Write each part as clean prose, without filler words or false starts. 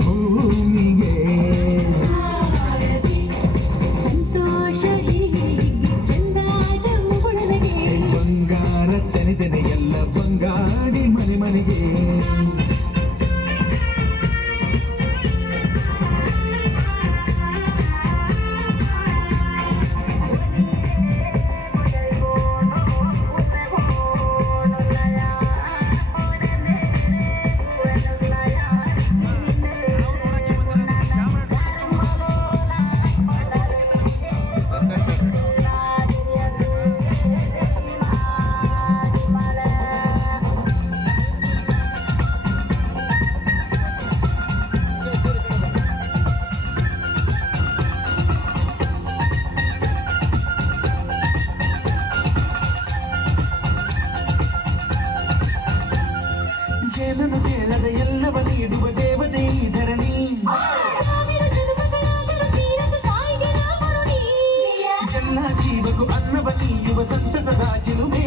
ಭೂಮಿಗೆ ಸಂತೋಷ ಚಂದಾದ ಮುಗುಳನಗೆ ಬಂಗಾರ ತನಿದನೆ ಎಲ್ಲ ಬಂಗಾಡಿ ಮನೆ ಮನೆಗೆ ಏನನ್ನು ಕೇಳದ ಎಲ್ಲವ ನೀಡುವ ದೇವತೆ ಧರಣಿ ಎಲ್ಲ ಜೀವಕ್ಕೂ ಅನ್ನವ ನೀಯುವ ಸಂತಸದ ಚಿಲುಮೆ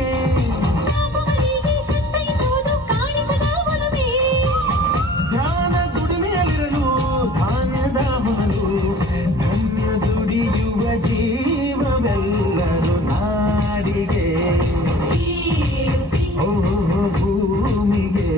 ಧ್ಯಾನ ದುಡಿಮೆಯಲ್ಲಿರಲು ಧಾನ್ಯದ ಹೊನಲು ಧನ್ಯ ದುಡಿಯುವ ಜೀವವೆಲ್ಲರೂ ನಾಡಿಗೆ ಭೂಮಿಗೆ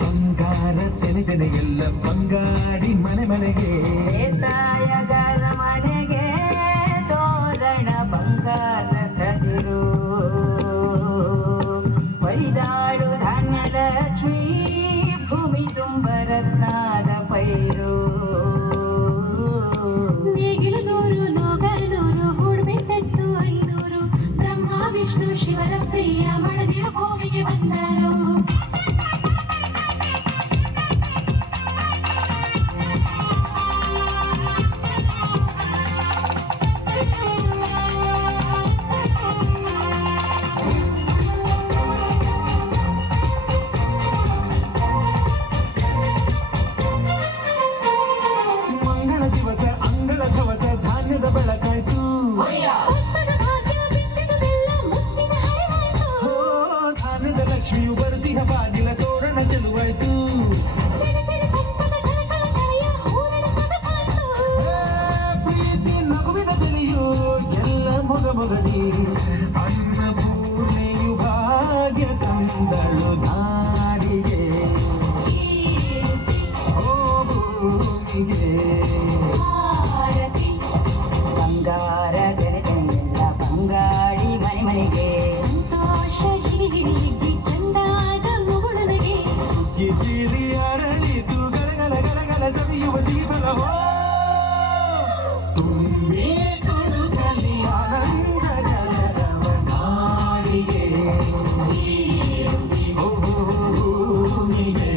ಬಂಗಾರ ತೆನೆಗನೆ ಎಲ್ಲ ಬಂಗಾಡಿ ಮನೆ ಮನೆಗೆ ಬೇಸಾಯಗಾರ ಮನೆಗೆ ತೋರಣ ಬಂಗಾರ ಕದಿರು ಪರಿದಾಳು ಧಾನ್ಯ ಲಕ್ಷ್ಮೀ ಭೂಮಿ ತುಂಬ ರತ್ನಾದ ಪೈರು ವಿಷ್ಣು ಶಿವರ ಪ್ರಿಯ ಮಡದಿರು ಭೂಮಿಗೆ ಬಂದರು ಮಂಗಳ ದಿವಸ ಅಂಗಳ ಧವಸ ಧಾನ್ಯದ ಬೆಳಕಾಯ್ತು ಲಕ್ಷ್ಮಿಯು ಬರ್ದಿಹ ಬಾಗಿಲ ತೋರಣ ಚೆಲುವಾಯ್ತು ಪ್ರೀತಿ ನಗುವಿನ ಬೆಲೆಯು ಎಲ್ಲ ಮೊಗಮೊಗದಿ ಅನ್ನಪೂರ್ಣೆಯು ಭಾಗ್ಯ ತಂದಳು ನಾಡಿಗೆ ಓ ಭೂಮಿಗೆ ಬಂಗಾರ ತೆರೆದೆಲ್ಲ ಬಂಗಾಡಿ ಮನೆ ಮನೆಗೆ ಸಂತೋಷ ಸಿರಿ ಅರಳಿತು ಗಲಗಲ ಗಲಗಲ ಸವಿಯುವ ಜೀವನ ತುಂಬಿ ತುಳುಕಲಿ ಆನಂದ ಜಲರವ ನಾಡಿಗೆ ಭೂಮಿಗೆ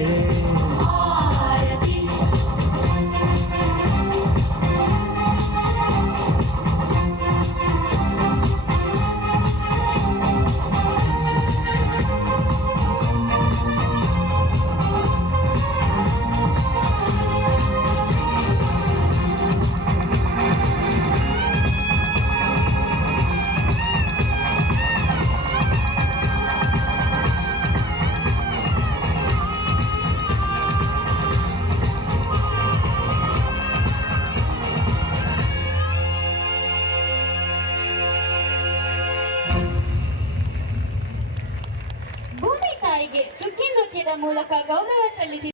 ಭೂಮಿ ತಾಯಿಗೆ ಸುಗ್ಗಿ ನೃತ್ಯದ ಮೂಲಕ ಗೌರವ ಸಲ್ಲಿಸಿ